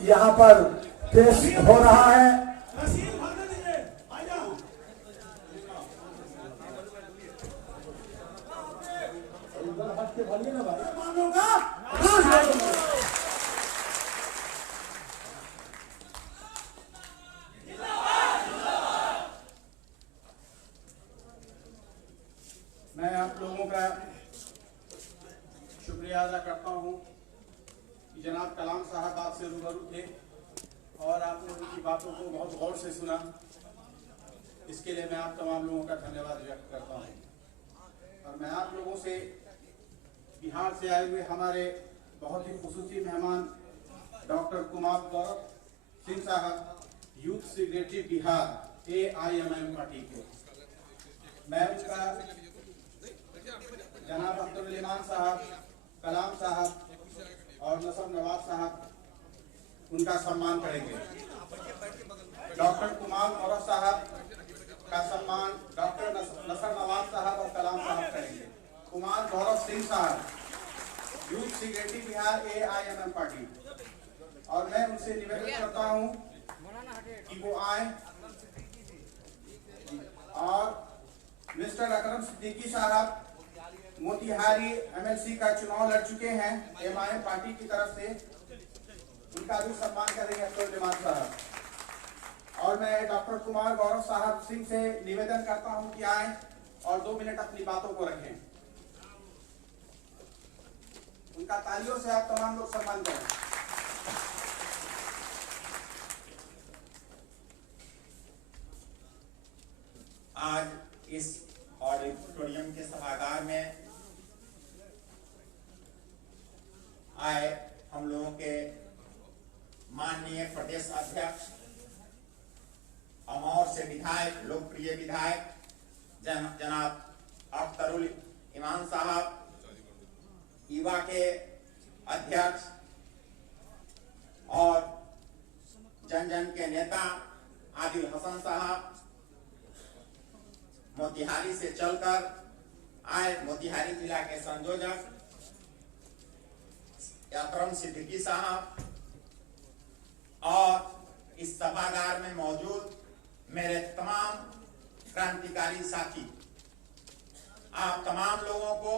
यहाँ पर पेश हो रहा है। मैं आप लोगों का शुक्रिया अदा करता हूँ कि जनाब कलाम साहब आपसे रूबरू थे और आपने उनकी बातों को बहुत गौर से सुना। इसके लिए मैं आप तमाम लोगों का धन्यवाद व्यक्त करता हूँ। और मैं आप लोगों से बिहार से आए हुए हमारे बहुत ही खुसूसी मेहमान डॉक्टर कुमार गौरव सिंह साहब, youth secretary Bihar AIMM party को, मैं उसका जनाब अब्दुल इमान साहब, कलाम साहब और नसर नवाज साहब उनका सम्मान करेंगे। डॉक्टर कुमार गौरव साहब का सम्मान डॉक्टर नसर नवाज साहब और कलाम साहब करेंगे। कुमार गौरव सिंह साहब, youth secretary Bihar AIMM party, और मैं उनसे निवेदन करता हूं कि वो आए। और मिस्टर अकरम सिद्दीकी साहब मोतिहारी MLC का चुनाव लड़ चुके हैं MIM पार्टी की तरफ से, उनका भी सम्मान करेंगे अब्दुल इमान साहब। और मैं डॉक्टर कुमार गौरव साहब सिंह से निवेदन करता हूं कि आए और 2 मिनट अपनी बातों को रखें। उनका तालियों से आप तमाम लोग सम्मान करें। आज इस ऑडिटोरियम के सभागार में आए हम लोगों के माननीय प्रदेश अध्यक्ष, अमौर से विधायक, लोकप्रिय विधायक जनाब अख्तरुल इमान साहब, युवा के अध्यक्ष और जन जन के नेता आदिल हसन साहब, मोतिहारी से चलकर आए मोतिहारी जिला के संयोजक अकरम सिद्दीकी साहब, और इस सभागार में मौजूद मेरे तमाम क्रांतिकारी साथी, आप तमाम लोगों को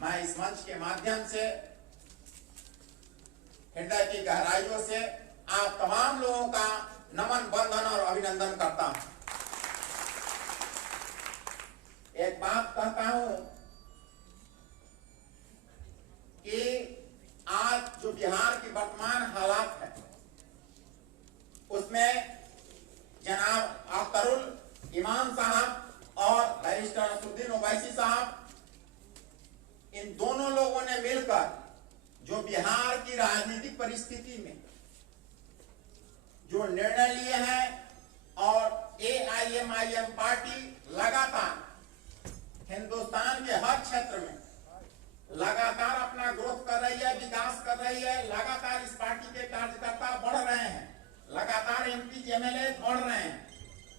मैं इस मंच के माध्यम से हृदय की गहराइयों से आप तमाम लोगों का नमन, वंदन और अभिनंदन करता हूं। एक बात कहता हूं कि आज जो बिहार की वर्तमान हालात है उसमें जनाब अख्तरुल इमान साहब और बैरिस्टर नसरुद्दीन ओवैसी साहब, इन दोनों लोगों ने मिलकर जो बिहार की राजनीतिक परिस्थिति में जो निर्णय लिए हैं, और AIMIM पार्टी लगातार हिंदुस्तान के हर क्षेत्र में लगातार अपना ग्रोथ कर रही है, विकास कर रही है। लगातार इस पार्टी के कार्यकर्ता बढ़ रहे हैं, लगातार MP MLA बढ़ रहे हैं।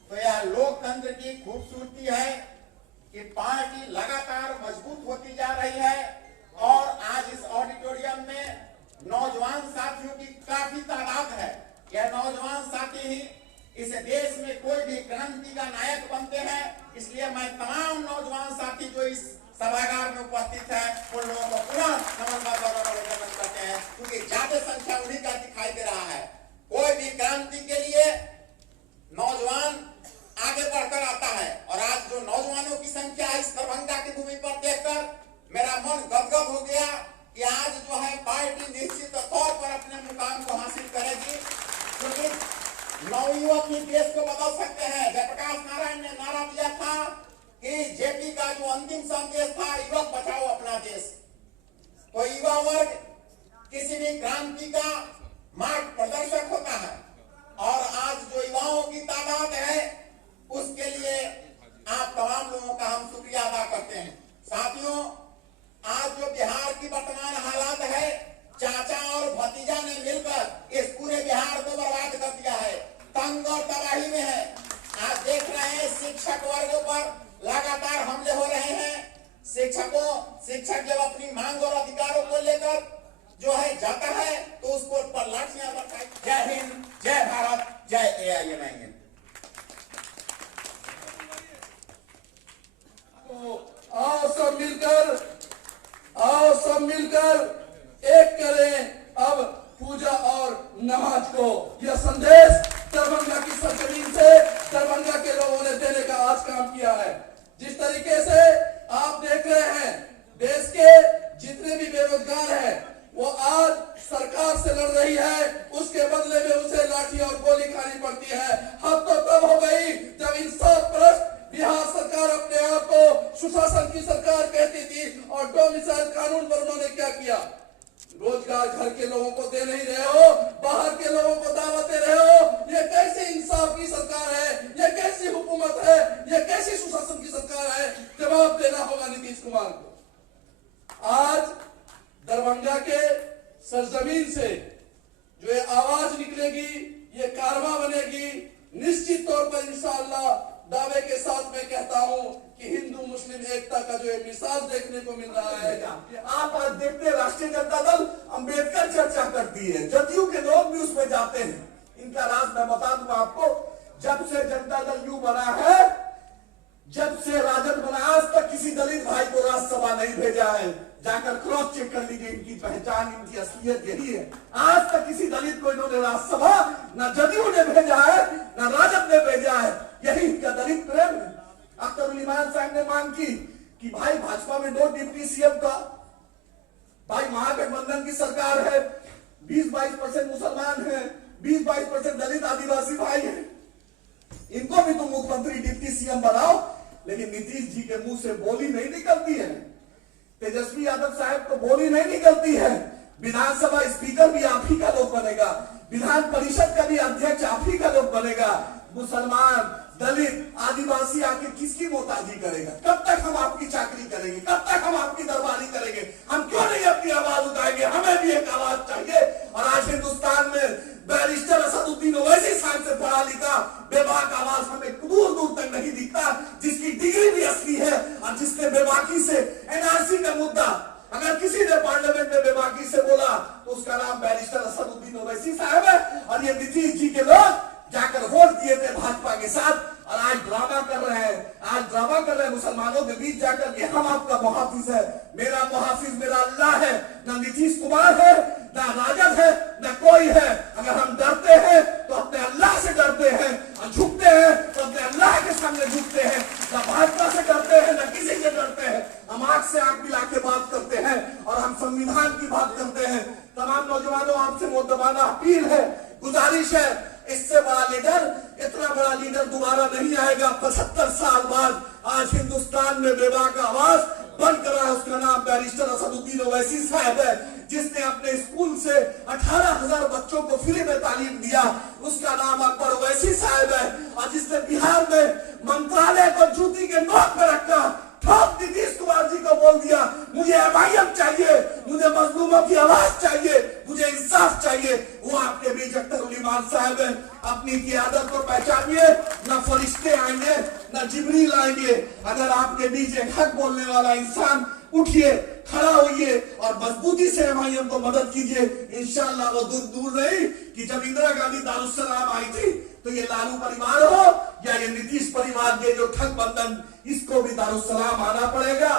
तो यह लोकतंत्र की खूबसूरती है कि पार्टी लगातार मजबूत होती जा रही है। और आज इस ऑडिटोरियम में नौजवान साथियों की काफी तादाद है। यह नौजवान साथी ही इस देश में कोई भी क्रांति का नायक बनते हैं। इसलिए मैं तमाम नौजवान साथी जो इस सभागार में उपस्थित है उन लोगों को पुनः नमन करते हैं, क्योंकि ज्यादा संख्या उन्हीं का दिखाई दे रहा है। कोई भी क्रांति के लिए नौजवान आगे बढ़कर आता है, और आज जो नौजवानों की संख्या है इस दरभंगा की भूमि पर देखकर मेरा मन गदगद हो गया कि आज जो है पार्टी निश्चित तौर पर अपने मुकाम को हासिल करेगी, क्योंकि नवयुवक ही देश को बदल सकते हैं। जयप्रकाश नारायण ने नारा दिया था कि JP का जो अंतिम संदेश था, युवक बचाओ अपना देश। तो युवा वर्ग किसी भी क्रांति का मार्ग प्रदर्शक होता है, और आज जो युवाओं की तादाद है उसके लिए आप तमाम लोगों का हम शुक्रिया अदा करते हैं। साथियों, आज जो बिहार की वर्तमान हालात है, चाचा और भतीजा ने मिलकर इस पूरे बिहार को बर्बाद कर दिया है, तंग और तबाही में है। आज देख रहे हैं शिक्षक वर्ग पर लगातार हमले हो रहे हैं। शिक्षक जब अपनी मांग और अधिकारों को लेकर जो है जाता है तो उसको जय हिंद, जय भारत, जय AIMIM। आओ सब मिलकर एक करें अब पूजा और नमाज को। यह संदेश दरभंगा की सरजमीन से दरभंगा के लोगों ने देने का आज काम किया है। जिस तरीके से आप देख रहे हैं, देश के जितने भी बेरोजगार हैं वो आज सरकार से लड़ रही है, उसके बदले में उसे लाठी और गोली खानी पड़ती है। अब तो तब हो गई जब इंसाफ बिहार सरकार अपने आप को सुशासन की सरकार कहती थी और डोमिसाइल कानून पर उन्होंने क्या किया? रोजगार घर के लोगों को दे नहीं रहे हो, बाहर के लोगों को दावत दे रहे हो। ये कैसी इंसाफ की सरकार है? ये कैसी हुकूमत है? ये कैसी सुशासन की सरकार है? जवाब देना होगा नीतीश कुमार को। आज दरभंगा के सरजमीन से जो ये आवाज निकलेगी, ये कारवा बनेगी, निश्चित तौर पर इंशाअल्लाह दावे के साथ मैं कहता हूं कि हिंदू मुस्लिम एकता का जो एक मिसाल देखने को मिल रहा है। आप आज देखते हैं राष्ट्रीय जनता दल अंबेडकर चर्चा करती है, जदयू के लोग भी उसमें जाते हैं। इनका राज मैं बता दूं आपको, जब से जनता दल यू बना है, जब से राजद बना, आज तक किसी दलित भाई को राज्यसभा नहीं भेजा है। जाकर क्रॉस चेक कर लीजिए, इनकी पहचान, इनकी असलियत यही है। आज तक किसी दलित को इन्होंने राज्यसभा न जदयू ने भेजा है न राजद ने भेजा है। यही इनका दलित प्रेम है। अख्तरुल इमान साहब ने मांग की कि भाई भाजपा में 2 डिप्टी सीएम का, भाई महागठबंधन की सरकार है, 20-22% मुसलमान है, 20-22% दलित आदिवासी भाई है, इनको भी तुम मुख्यमंत्री डिप्टी सीएम बनाओ। लेकिन नीतीश जी के मुंह से बोली नहीं निकलती है, तेजस्वी यादव साहब को बोली नहीं निकलती है। विधानसभा स्पीकर भी आप ही का लोग बनेगा, विधान परिषद का भी अध्यक्ष आप ही का लोग बनेगा। मुसलमान, दलित, आदिवासी आके किसकी मोहताजी करेगा? कब तक हम आपकी चाकरी करेंगे? कब तक हम आपकी दरबारी करेंगे? हम क्यों नहीं अपनी आवाज उठाएंगे? हमें भी एक आवाज चाहिए। और आज हिंदुस्तान में बैरिस्टर असदुद्दीन ओवैसी साहब से पढ़ा लिखा बेबाक आवाज हमें दूर दूर तक नहीं दिखता, जिसकी डिग्री भी असली है और जिसने बेबाकी से एनआरसी का मुद्दा, अगर किसी ने पार्लियामेंट में बेबाकी से बोला तो उसका नाम बैरिस्टर असदुद्दीन ओवैसी साहब है। और ये नीतीश जी के लोग जाकर वोट दिए थे भाजपा के साथ और आज ड्रामा कर रहे हैं। आज ड्रामा कर रहे हैं मुसलमानों के बीच जाकर के हम आपका मुहाफिज है, मेरा मुहाफिज मेरा अल्लाह है। ना नीतीश कुमार है, ना राजद है, ना कोई है। अगर हम डरते हैं तो अपने अल्लाह से डरते हैं और झुकते हैं तो अपने अल्लाह के सामने झुकते हैं। ना भाजपा से डरते हैं, ना किसी से डरते हैं। हम आंख से आंख मिला के बात करते हैं और हम संविधान की बात करते हैं। तमाम नौजवानों, आपसे मोहतबाना अपील है, गुजारिश है, इससे बड़ा लीडर, इतना बड़ा लीडर दोबारा नहीं आएगा। 75 साल बाद आज हिंदुस्तान में बेबाक आवाज बन कर रहा है। उसका नाम बैरिस्टर असदुद्दीन ओवैसी साहब है, जिसने अपने स्कूल से 18,000 बच्चों को फ्री में तालीम दिया। उसका नाम अकबर ओवैसी साहब है और जिसने बिहार में मंत्रालय को जूती के नोक पर रखा, ठोक नीतीश कुमार जी को बोल दिया मुझे MIM चाहिए, मुझे मजलूमों की आवाज चाहिए, मुझे इंसाफ चाहिए। वो आपके बीच अख्तरुल इमान साहब है। अपनी क़ियादत को पहचानिए, न फरिश्ते आएंगे न जिब्रील आएंगे। अगर आपके बीच एक हक बोलने वाला इंसान, उठिए, खड़ा होइए और मजबूती से MIM को मदद कीजिए। इंशाअल्लाह वो दूर नहीं कि जब इंदिरा गांधी दारुस्सलाम आई थी तो ये लालू परिवार हो या ये नीतीश परिवार के जो ठग बंधन, इसको भी दारुस्सलाम आना पड़ेगा।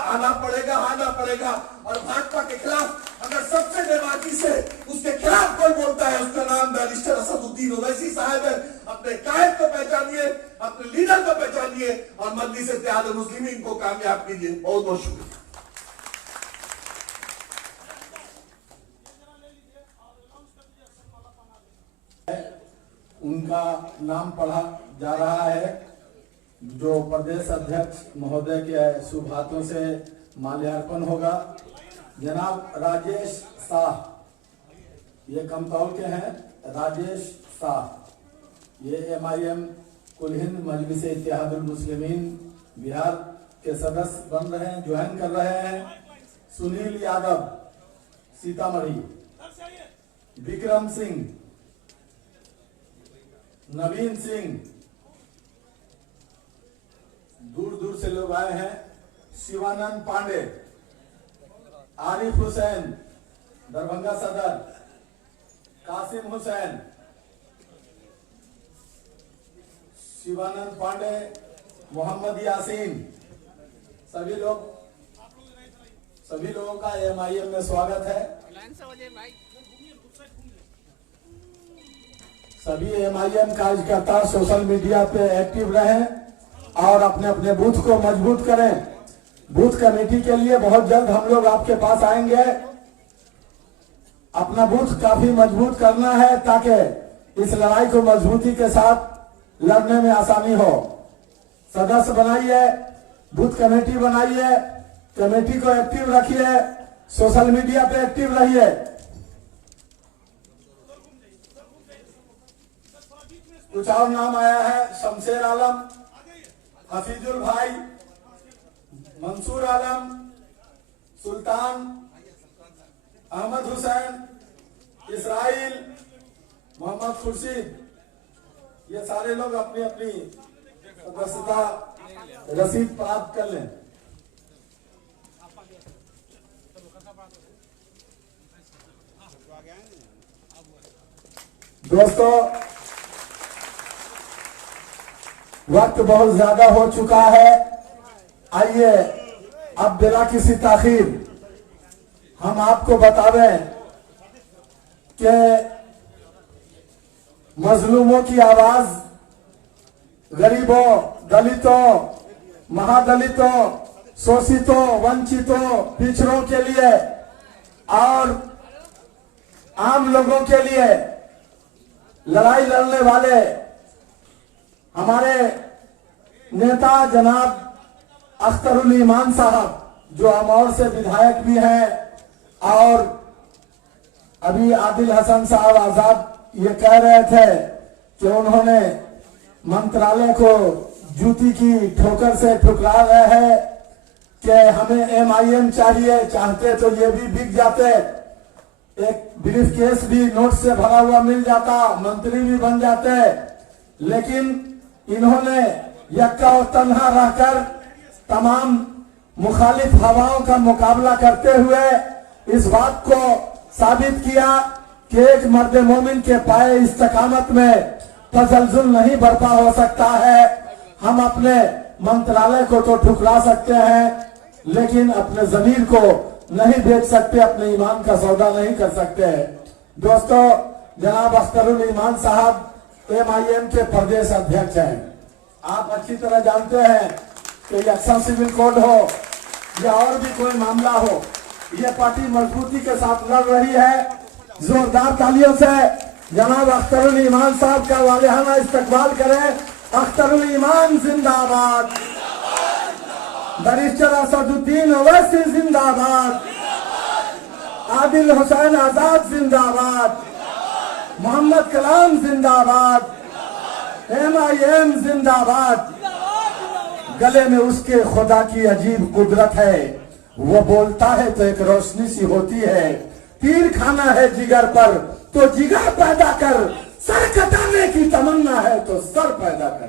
और भाजपा के खिलाफ अगर सबसे बेबाकी से उसके खिलाफ कोई बोलता है, उसका नाम बैरिस्टर असदुद्दीन ओवैसी साहब है। अपने कायद को पहचानिए, अपने लीडर को पहचानिए और मजलिस इत्तेहाद मुस्लिमीन को कामयाब कीजिए। बहुत बहुत शुक्रिया। उनका नाम पढ़ा जा रहा है, जो प्रदेश अध्यक्ष महोदय के शुभ हाथों से माल्यार्पण होगा। जनाब राजेश शाह, ये कमतौल के हैं, राजेश शाह, ये MIM कुल हिंद मजलिस इत्तेहादुल मुस्लिमीन बिहार के सदस्य बन रहे हैं, ज्वाइन कर रहे हैं। सुनील यादव सीतामढ़ी, विक्रम सिंह, नवीन सिंह, दूर दूर से लोग आए हैं। शिवानंद पांडे, आरिफ हुसैन दरभंगा सदर, कासिम हुसैन, शिवानंद पांडे, मोहम्मद यासीन, सभी लोगों का एमआईएम में स्वागत है। सभी एमआईएम कार्यकर्ता सोशल मीडिया पे एक्टिव रहें और अपने अपने बूथ को मजबूत करें। बूथ कमेटी के लिए बहुत जल्द हम लोग आपके पास आएंगे। अपना बूथ काफी मजबूत करना है ताकि इस लड़ाई को मजबूती के साथ लड़ने में आसानी हो। सदस्य बनाइए, बूथ कमेटी बनाइए, कमेटी को एक्टिव रखिए, सोशल मीडिया पे एक्टिव रहिए। कुछ और नाम आया है, शमशेर आलम, हफीजुल भाई, मंसूर आलम, सुल्तान, अहमद हुसैन, इसराइल, मोहम्मद खुर्शीद, ये सारे लोग अपनी अपनी सदस्यता रसीद प्राप्त कर लें। दोस्तों, वक्त बहुत ज्यादा हो चुका है। आइए अब बिना किसी ताखीर हम आपको बतावें कि मजलूमों की आवाज, गरीबों, दलितों, महादलितों, शोषितों, वंचितों, पिछड़ों के लिए और आम लोगों के लिए लड़ाई लड़ने वाले हमारे नेता जनाब अख्तरुल ईमान साहब, जो अमौर से विधायक भी हैं, और अभी आदिल हसन साहब आजाद ये कह रहे थे कि उन्होंने मंत्रालय को जूती की ठोकर से ठुकरा रहे हैं कि हमें एमआईएम चाहिए, चाहते तो ये भी बिक जाते, एक ब्रीफ केस भी नोट से भरा हुआ मिल जाता, मंत्री भी बन जाते। लेकिन इन्होंने यक्का और तन्हा रहकर तमाम मुखालिफ हवाओं का मुकाबला करते हुए इस बात को साबित किया कि एक मर्द मोमिन के पाए इस्तकामत में तसलजुल नहीं बर्पा हो सकता है। हम अपने मंत्रालय को तो ठुकरा सकते हैं, लेकिन अपने जमीर को नहीं बेच सकते, अपने ईमान का सौदा नहीं कर सकते। दोस्तों, जनाब अख्तरुल ईमान साहब एमआईएम के प्रदेश अध्यक्ष हैं। आप अच्छी तरह जानते हैं कि एक्शन सिविल कोड हो या और भी कोई मामला हो, ये पार्टी मजबूती के साथ लड़ रही है। जोरदार तालियों से जनाब अख्तरुल ईमान साहब का वालिहाना इस्तकबाल करें। अख्तरुल ईमान जिंदाबाद, बैरिस्टर असदुद्दीन ओवैसी जिंदाबाद, आदिल हुसैन आजाद जिंदाबाद, मोहम्मद कलाम जिंदाबाद, एमआईएम जिंदाबाद। गले में उसके खुदा की अजीब कुदरत है, वो बोलता है तो एक रोशनी सी होती है। तीर खाना है जिगर पर तो जिगर पैदा कर, सर कटाने की तमन्ना है तो सर पैदा कर।